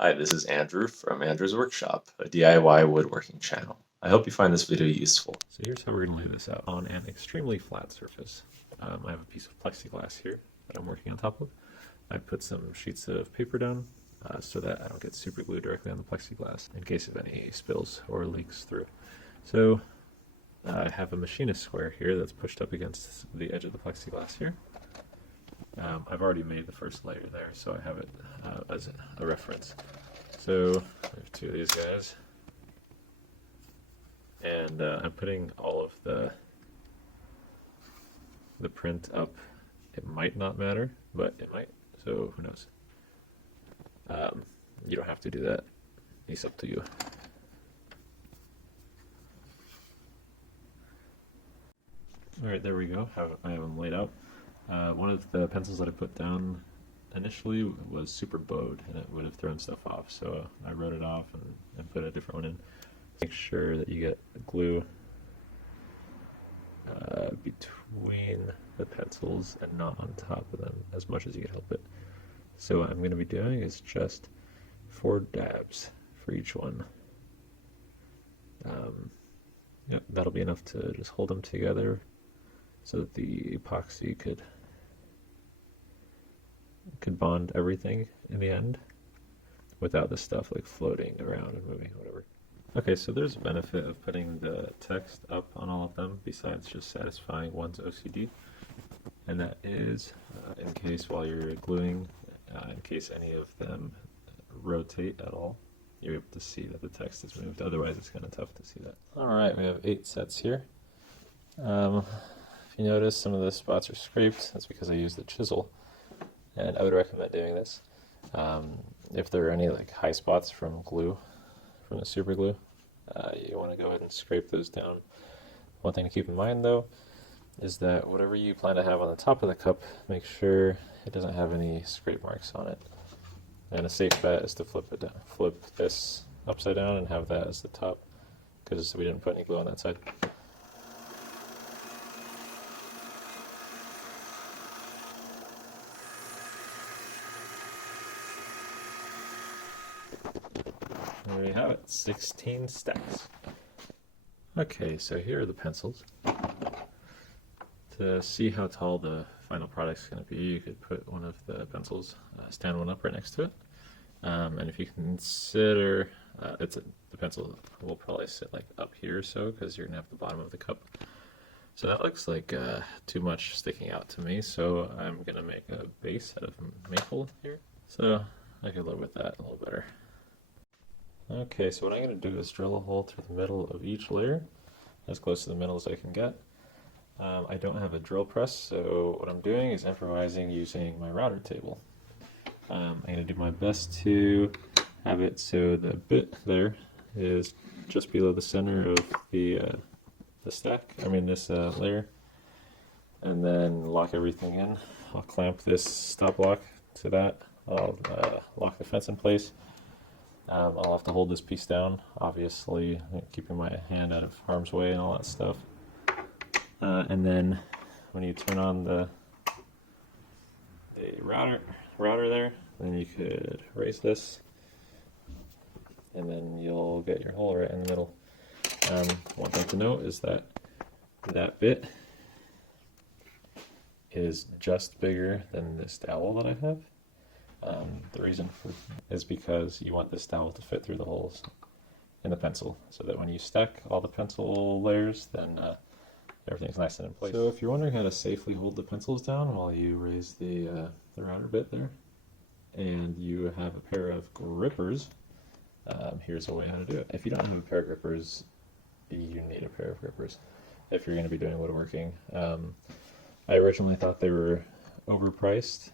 Hi, this is Andrew from Andrew's Workshop, a DIY woodworking channel. I hope you find this video useful. So here's how we're going to lay this out on an extremely flat surface. I have a piece of plexiglass here that I'm working on top of. I put some sheets of paper down so that I don't get super glue directly on the plexiglass in case of any spills or leaks through. So I have a machinist square here that's pushed up against the edge of the plexiglass here. I've already made the first layer there, so I have it as a reference. So there's two of these guys. And I'm putting all of the print up. It might not matter, but it might, so who knows. You don't have to do that. It's up to you. Alright, there we go. I have them laid out. One of the pencils that I put down initially was super bowed, and it would have thrown stuff off, so I wrote it off and put a different one in. Make sure that you get the glue between the pencils and not on top of them as much as you can help it. So what I'm going to be doing is just 4 dabs for each one. Yep, that'll be enough to just hold them together so that the epoxy could bond everything in the end without the stuff like floating around and moving, whatever. Okay, so there's a benefit of putting the text up on all of them besides just satisfying one's OCD, and that is in case while you're gluing, in case any of them rotate at all, you're able to see that the text is moved. Otherwise, it's kind of tough to see that. All right, we have 8 sets here. If you notice, some of the spots are scraped. That's because I used the chisel, and I would recommend doing this. If there are any like high spots from glue, from the super glue, you want to go ahead and scrape those down. One thing to keep in mind though is that whatever you plan to have on the top of the cup, make sure it doesn't have any scrape marks on it. And a safe bet is to flip it down, flip this upside down and have that as the top, because we didn't put any glue on that side. There you have it, 16 stacks. Okay, so here are the pencils. To see how tall the final product's going to be, you could put one of the pencils, stand one up right next to it. And if you consider, the pencil will probably sit like up here or so, because you're going to have the bottom of the cup. So that looks like too much sticking out to me, so I'm going to make a base out of maple here. So I could live with that a little better. Okay, so what I'm going to do is drill a hole through the middle of each layer, as close to the middle as I can get. I don't have a drill press, so what I'm doing is improvising using my router table. I'm going to do my best to have it so the bit there is just below the center of the this layer, and then lock everything in. I'll clamp this stop lock to that. I'll lock the fence in place. I'll have to hold this piece down, obviously, keeping my hand out of harm's way and all that stuff. And then when you turn on the router there, then you could raise this, and then you'll get your hole right in the middle. One thing to note is that that bit is just bigger than this dowel that I have. The reason is because you want this dowel to fit through the holes in the pencil, so that when you stack all the pencil layers, then everything's nice and in place. So if you're wondering how to safely hold the pencils down while you raise the router bit there, and you have a pair of grippers, here's a way how to do it. If you don't have a pair of grippers, you need a pair of grippers if you're going to be doing woodworking. I originally thought they were overpriced.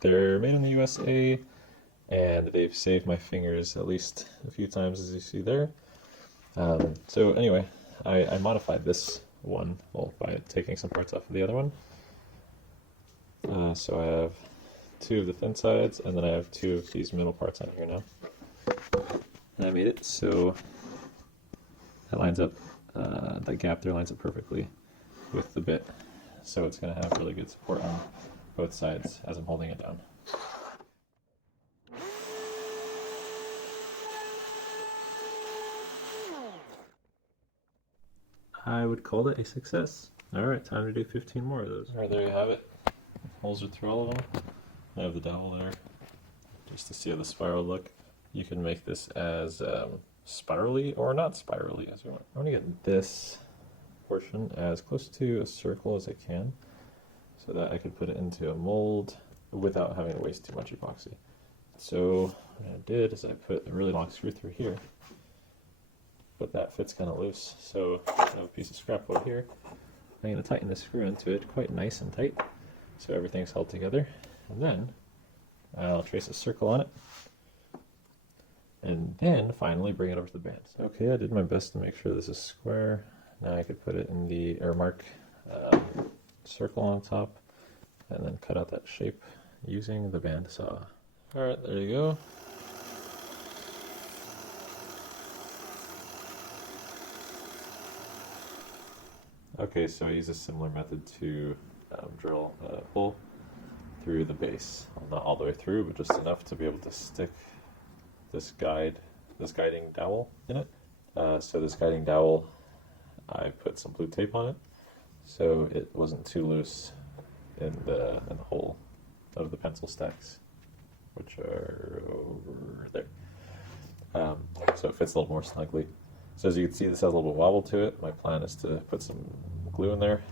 They're made in the USA, and they've saved my fingers at least a few times, as you see there. So anyway, I modified this one by taking some parts off of the other one. So I have 2 of the thin sides, and then I have 2 of these middle parts on here now. And I made it so that lines up, that gap there lines up perfectly with the bit. So it's going to have really good support on both sides as I'm holding it down. I would call it a success. All right, time to do 15 more of those. All right, there you have it. Holes are through all of them. I have the dowel there, just to see how the spiral look. You can make this as spirally or not spirally as you want. I want to get this portion as close to a circle as I can, so that I could put it into a mold without having to waste too much epoxy. So what I did is I put a really long screw through here, but that fits kind of loose. So I have a piece of scrap wood here. I'm going to tighten the screw into it quite nice and tight, so everything's held together. And then I'll trace a circle on it, and then finally bring it over to the band. Okay, I did my best to make sure this is square. Now I could put it in the, or mark circle on top, and then cut out that shape using the band saw. Alright, there you go. Okay, so I use a similar method to drill a hole through the base. Well, not all the way through, but just enough to be able to stick this guiding dowel in it. So this guiding dowel, I put some blue tape on it, so it wasn't too loose in the hole of the pencil stacks, which are over there. So it fits a little more snugly. So as you can see, this has a little bit of wobble to it. My plan is to put some glue in there,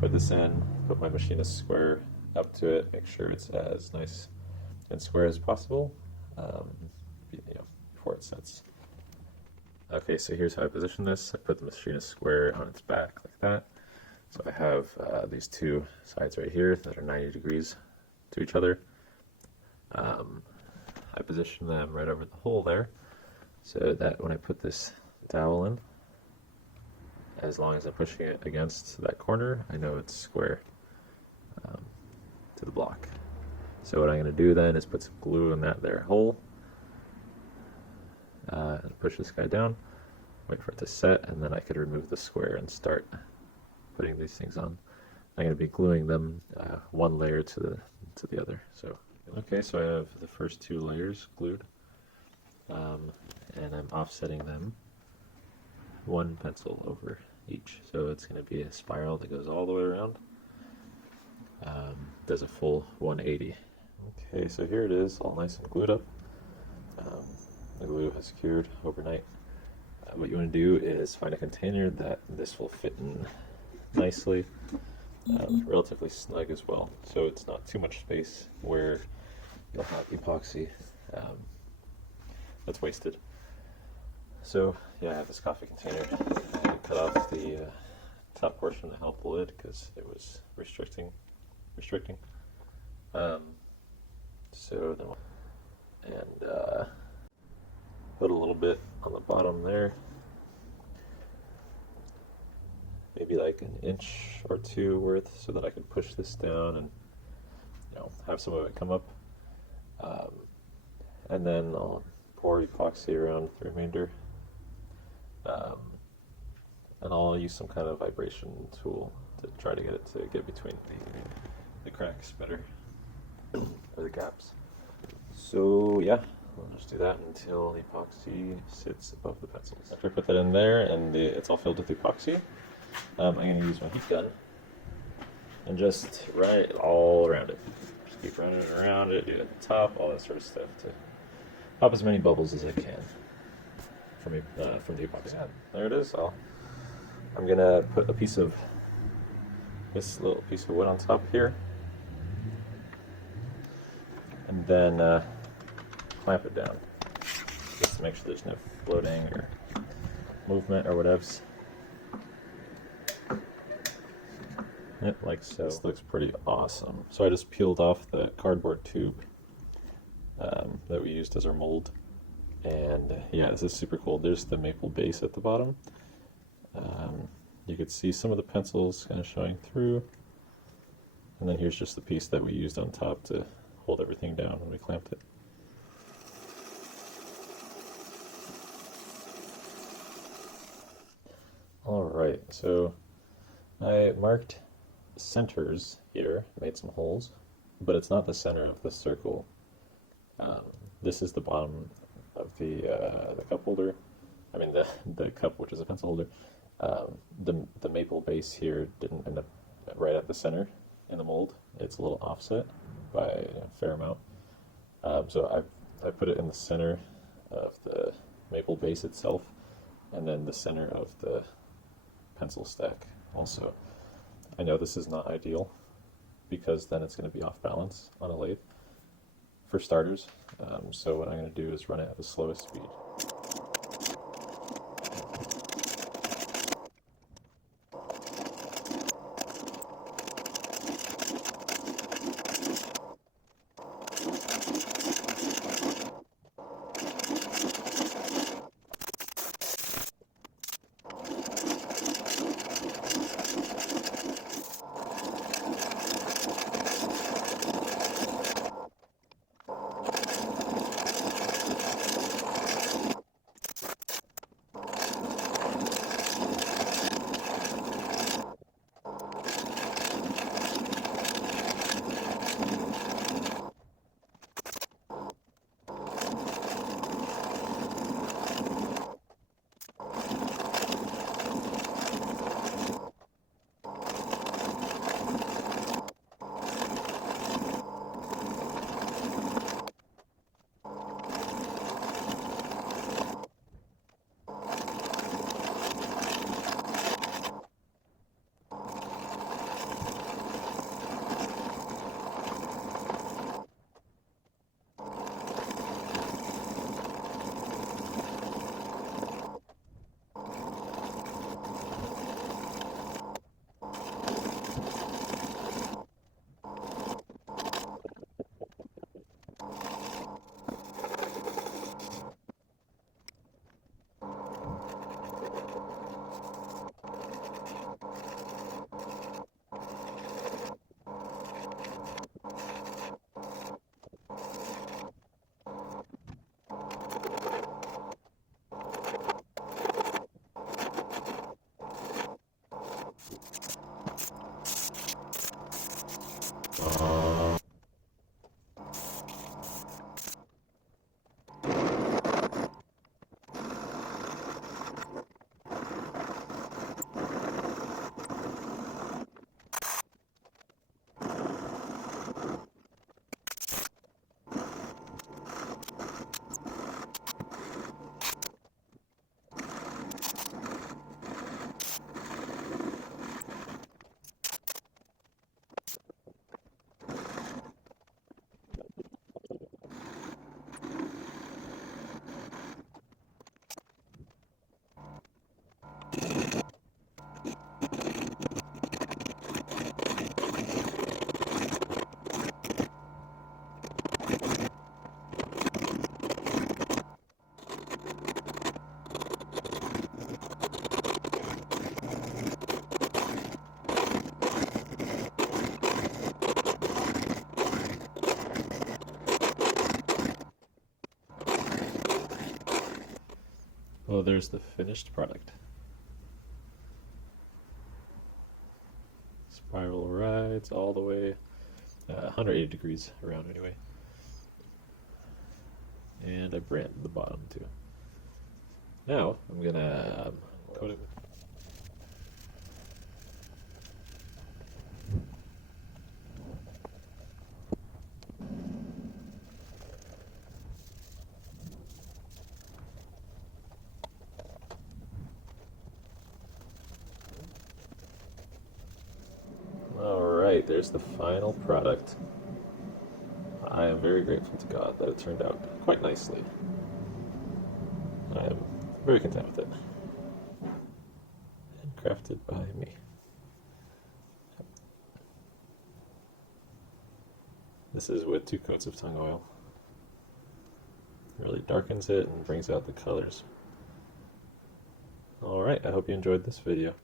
put this in, put my machinist square up to it, make sure it's as nice and square as possible, before it sets. Okay, so here's how I position this. I put the machinist square on its back like that. So I have these two sides right here that are 90 degrees to each other. I position them right over the hole there, so that when I put this dowel in, as long as I'm pushing it against that corner, I know it's square to the block. So what I'm going to do then is put some glue in that there hole, and push this guy down, wait for it to set, and then I could remove the square and start putting these things on. I'm going to be gluing them one layer to the other. So okay, so I have the first two layers glued, and I'm offsetting them one pencil over each. So it's going to be a spiral that goes all the way around. Does a full 180. Okay, so here it is, all nice and glued up. The glue has cured overnight. What you want to do is find a container that this will fit in nicely, relatively snug as well, so it's not too much space where you'll have epoxy that's wasted. So yeah, I have this coffee container. I cut off the top portion to help the lid because it was restricting. So then, put a little bit on the bottom there, maybe like an inch or two worth, so that I can push this down and have some of it come up. And then I'll pour epoxy around the remainder. And I'll use some kind of vibration tool to try to get it to get between the cracks better, or the gaps. So yeah, we'll just do that until the epoxy sits above the pencils. After I put that in there and it's all filled with epoxy, I'm going to use my heat gun and just run it all around it. Just keep running it around it, do it at the top, all that sort of stuff to pop as many bubbles as I can from the epoxy. Yeah, there it is. I'm going to put this little piece of wood on top here, and then clamp it down, just to make sure there's no floating or movement or whatevs. Yep, like so. This looks pretty awesome. So I just peeled off the cardboard tube that we used as our mold, and yeah, this is super cool. There's the maple base at the bottom. You could see some of the pencils kind of showing through, and then here's just the piece that we used on top to hold everything down when we clamped it. Alright, so I marked centers here, made some holes, but it's not the center of the circle. This is the bottom of the cup holder. I mean the cup, which is a pencil holder, the maple base here didn't end up right at the center in the mold. It's a little offset by a fair amount. So I put it in the center of the maple base itself, and then the center of the pencil stack also. I know this is not ideal because then it's going to be off balance on a lathe for starters. So what I'm going to do is run it at the slowest speed. Well, there's the finished product. Spiral rides all the way 180 degrees around anyway. And I branded the bottom too. Now I'm gonna coat it with. Alright, there's the final product. I am very grateful to God that it turned out quite nicely. I am very content with it. And crafted by me. This is with 2 coats of tung oil. It really darkens it and brings out the colors. Alright, I hope you enjoyed this video.